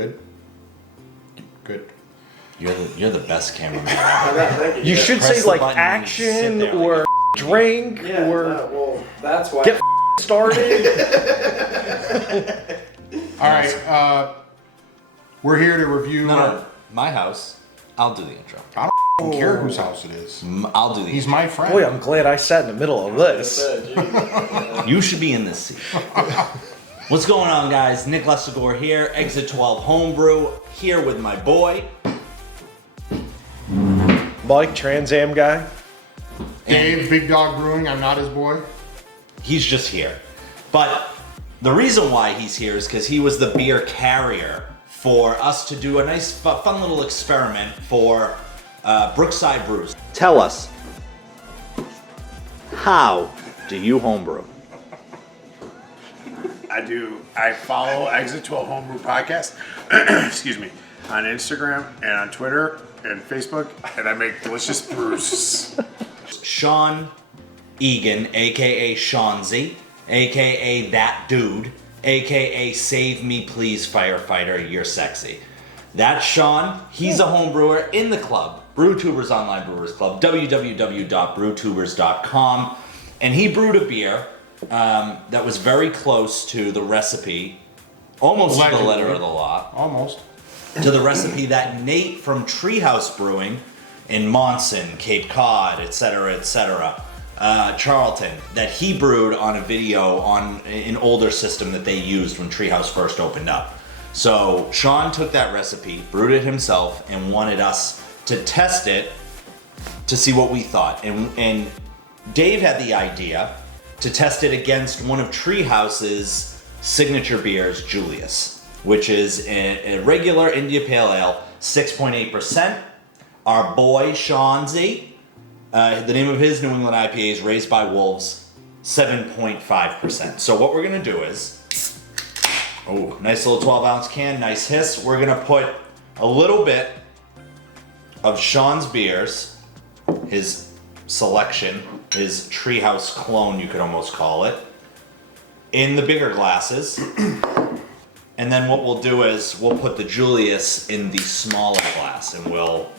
Good. Good. You're the best cameraman. You should Press say the like button, action sit there or drink or well, that's why. get started. All right. We're here to review. No, my house. I'll do the intro. I don't care whose house it is. I'll do the He's intro. my friend. Boy, I'm glad I sat in the middle of this. You should be in this seat. What's going on, guys? Nick Lestegore here, Exit 12 Homebrew, here with my boy. Mike, Trans Am guy. Dave, Big Dawg Brewing. I'm not his boy. He's just here. But the reason why he's here is because he was the beer carrier for us to do a nice, fun little experiment for Brookside Brews. Tell us, how do you homebrew? I follow Exit 12 Homebrew Podcast, excuse me, on Instagram and on Twitter and Facebook, and I make delicious brews. Sean Egan, aka Seanzy, aka That Dude, aka Save Me Please Firefighter, You're Sexy. That's Sean. He's a home brewer in the club, BrewTubers Online Brewers Club, www.brewtubers.com, and he brewed a beer that was very close to the recipe, almost to the letter of the law. Almost. To the recipe that Nate from Tree House Brewing in Monson, Cape Cod, etc., Charlton, that he brewed on a video on an older system that they used when Tree House first opened up. So Sean took that recipe, brewed it himself, and wanted us to test it to see what we thought. And Dave had the idea to test it against one of Tree House's signature beers, Julius, which is a regular India Pale Ale, 6.8%. Our boy, Seanzy, the name of his New England IPA is Raised by Wolves, 7.5%. So what we're gonna do is, nice little 12-ounce can, nice hiss. We're gonna put a little bit of Sean's beers, his selection, his Treehouse clone, you could almost call it, in the bigger glasses. And then what we'll do is we'll put the Julius in the smaller glass and we'll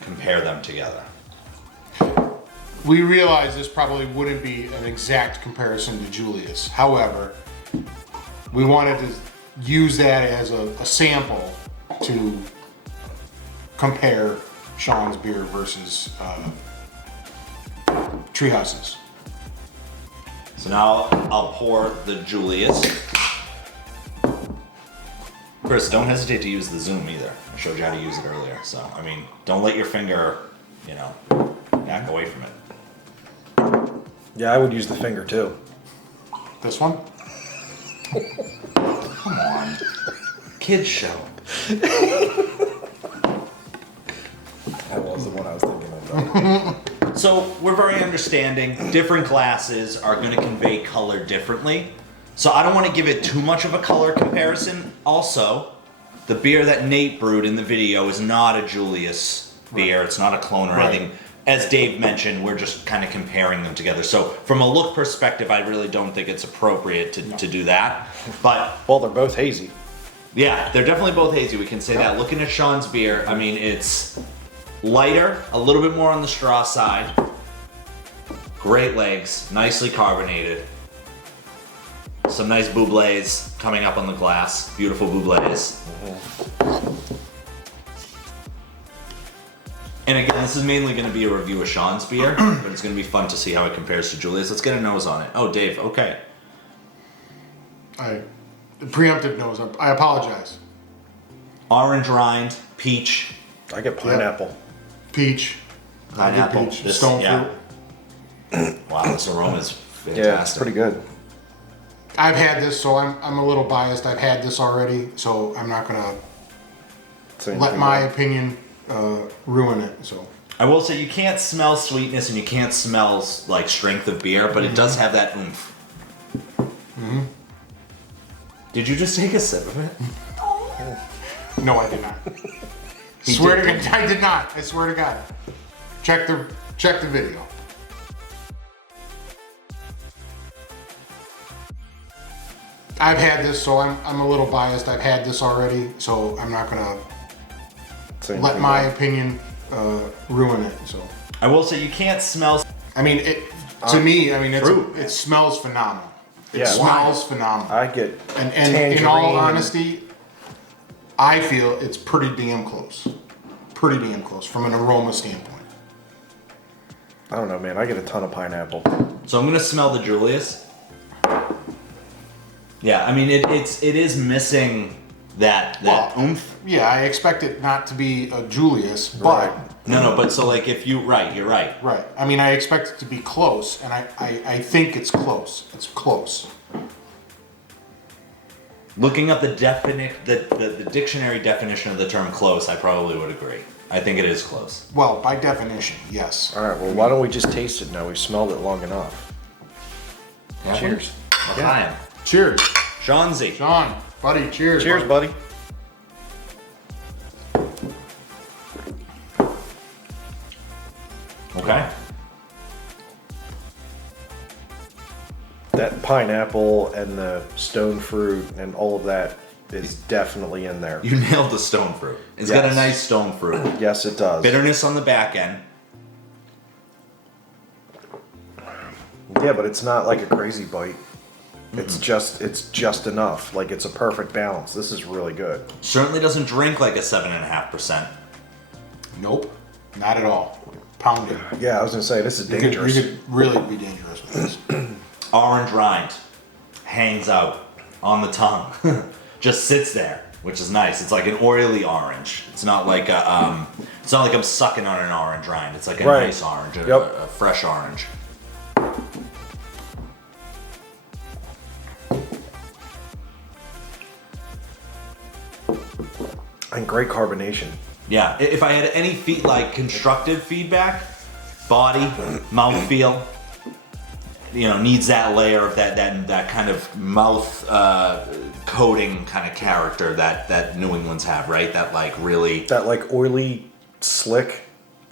compare them together. We realize this probably wouldn't be an exact comparison to Julius. However, we wanted to use that as a sample to compare Sean's beer versus Treehouse's. So now I'll pour the Julius. Chris, don't hesitate to use the zoom either. I showed you how to use it earlier. So, I mean, don't let your finger, back away from it. Yeah, I would use the finger too. This one? Come on. Kids show. That was the one I was thinking of. So we're very understanding. Different glasses are going to convey color differently. So I don't want to give it too much of a color comparison. Also, the beer that Nate brewed in the video is not a Julius beer. Right. It's not a clone or anything. As Dave mentioned, we're just kind of comparing them together. So from a look perspective, I really don't think it's appropriate to do that. But well, they're both hazy. Yeah, they're definitely both hazy. We can say that. Looking at Sean's beer, I mean, it's lighter, a little bit more on the straw side. Great legs, nicely carbonated. Some nice bublés coming up on the glass. Beautiful bublés. And again, this is mainly going to be a review of Sean's beer, but it's going to be fun to see how it compares to Julius. Let's get a nose on it. Oh, Dave, okay. Preemptive nose. I apologize. Orange rind, peach. I get pineapple. Yep. Peach. Pineapple. Peach. Stone fruit. Wow, this aroma is fantastic. Yeah, it's pretty good. I've had this, so I'm a little biased. I've had this already, so I'm not gonna let my opinion ruin it. So I will say you can't smell sweetness and you can't smell like strength of beer, but it does have that oomph. Mm-hmm. Did you just take a sip of it? No, I did not. Swear to God, I did not. I swear to God. Check the video. I've had this, so I'm a little biased. I've had this already, so I'm not gonna Same let thing. my opinion ruin it. So I will say you can't smell. I mean, to me, I mean, fruit. it smells phenomenal. It Yeah. smells phenomenal. I get And in all tangerine. honesty, I feel it's pretty damn close. Pretty damn close from an aroma standpoint. I don't know, man. I get a ton of pineapple. So I'm gonna smell the Julius. Yeah, I mean it is missing that Well, oomph. Yeah, I expect it not to be a Julius, but Right. No, but so like if you you're right. right. I mean, I expect it to be close, and I think it's close. It's close. Looking up the dictionary definition of the term close, I probably would agree. I think it is close. Well, by definition, yes. All right, well, why don't we just taste it now? We've smelled it long enough. Yeah. Cheers. L'chaim. Cheers, Shanzi. Sean, buddy. Cheers. Cheers, buddy. buddy. Okay. That pineapple and the stone fruit and all of that is definitely in there. You nailed the stone fruit. It's got a Yes. nice stone fruit. Yes, it does. Bitterness on the back end. Yeah, but it's not like a crazy bite. It's just enough. Like it's a perfect balance. This is really good. Certainly doesn't drink like a 7.5%. Nope, not at all. Pounding. Yeah, I was gonna say this is dangerous. You could really be dangerous with this. Orange rind hangs out on the tongue. Just sits there, which is nice. It's like an oily orange. It's not like it's not like I'm sucking on an orange rind. It's like a Right. nice orange, Yep. a fresh orange. And great carbonation. Yeah. If I had any constructive feedback, body, mouthfeel, needs that layer of that kind of mouth coating kind of character that New England's have, right? That like really. That like oily slick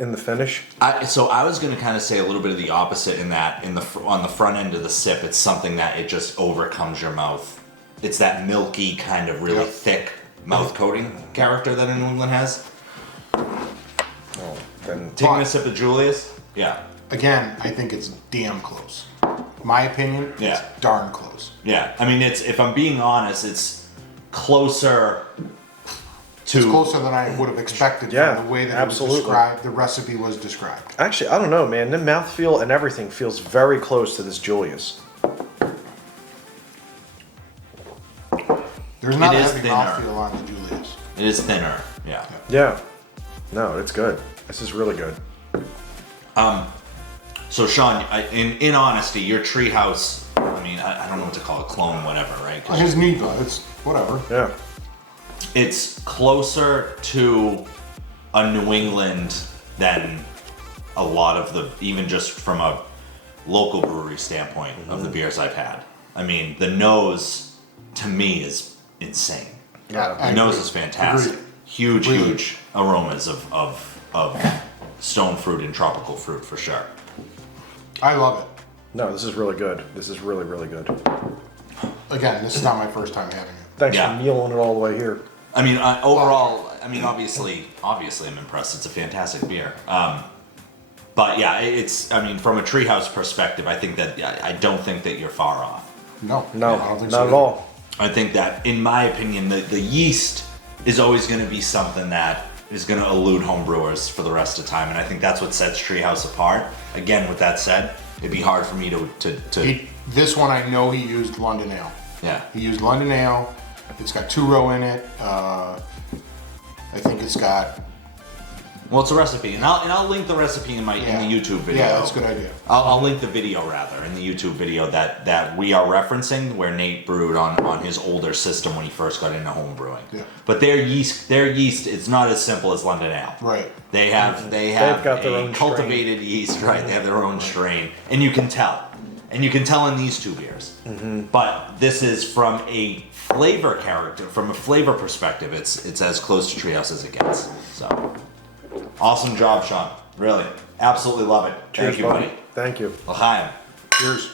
in the finish. So I was going to kind of say a little bit of the opposite in that on the front end of the sip, it's something that it just overcomes your mouth. It's that milky kind of really Yep. thick mouth coating character that New England has. Oh, then Taking a sip of Julius, yeah. Again, I think it's damn close. My opinion, Yeah. it's darn close. Yeah, I mean, if I'm being honest, it's closer to. It's closer than I would have expected Yeah, from the way that absolutely. it was described, the recipe was described. actually, I don't know, man. The mouthfeel and everything feels very close to this Julius. There's not It a is heavy thinner. mouthfeel on the Julius. It is thinner, yeah. Yeah. No, it's good. This is really good. So Sean, in honesty, your treehouse. I mean, I don't know what to call it, clone, whatever, right? 'Cause His NEIPA, it's whatever. Yeah. it's closer to a New England than a lot of even just from a local brewery standpoint of the beers I've had. I mean, the nose to me is insane. Yeah. I The nose agree. is fantastic. Agreed. Huge, Agreed. huge aromas of stone fruit and tropical fruit for sure. I love it. No, this is really good. This is really, really good. Again, this is not my first time having it. Thanks Yeah. for mealing it all the way here. I mean, overall, I mean, obviously, I'm impressed. It's a fantastic beer. But yeah, I mean, from a treehouse perspective, I think that I don't think that you're far off. No, No, I don't think not so at all. I think that, in my opinion, the yeast is always going to be something that is going to elude homebrewers for the rest of the time, and I think that's what sets Treehouse apart. Again, with that said, it'd be hard for me to This one I know he used London Ale. yeah. He used London Ale. It's got 2-row in it. I think it's got. Well, it's a recipe, and I'll link the recipe in the YouTube video. Yeah, that's a good idea. I'll link the video rather in the YouTube video that we are referencing, where Nate brewed on his older system when he first got into home brewing. Yeah. But their yeast, it's not as simple as London Ale. Right. They have got their a own cultivated yeast, right? They have their own strain, and you can tell in these two beers. But this is from a flavor character, from a flavor perspective, it's as close to Treehouse as it gets. So. Awesome job, Sean. Really. Absolutely love it. Cheers, Thank you, buddy. Thank you. L'chaim. Cheers.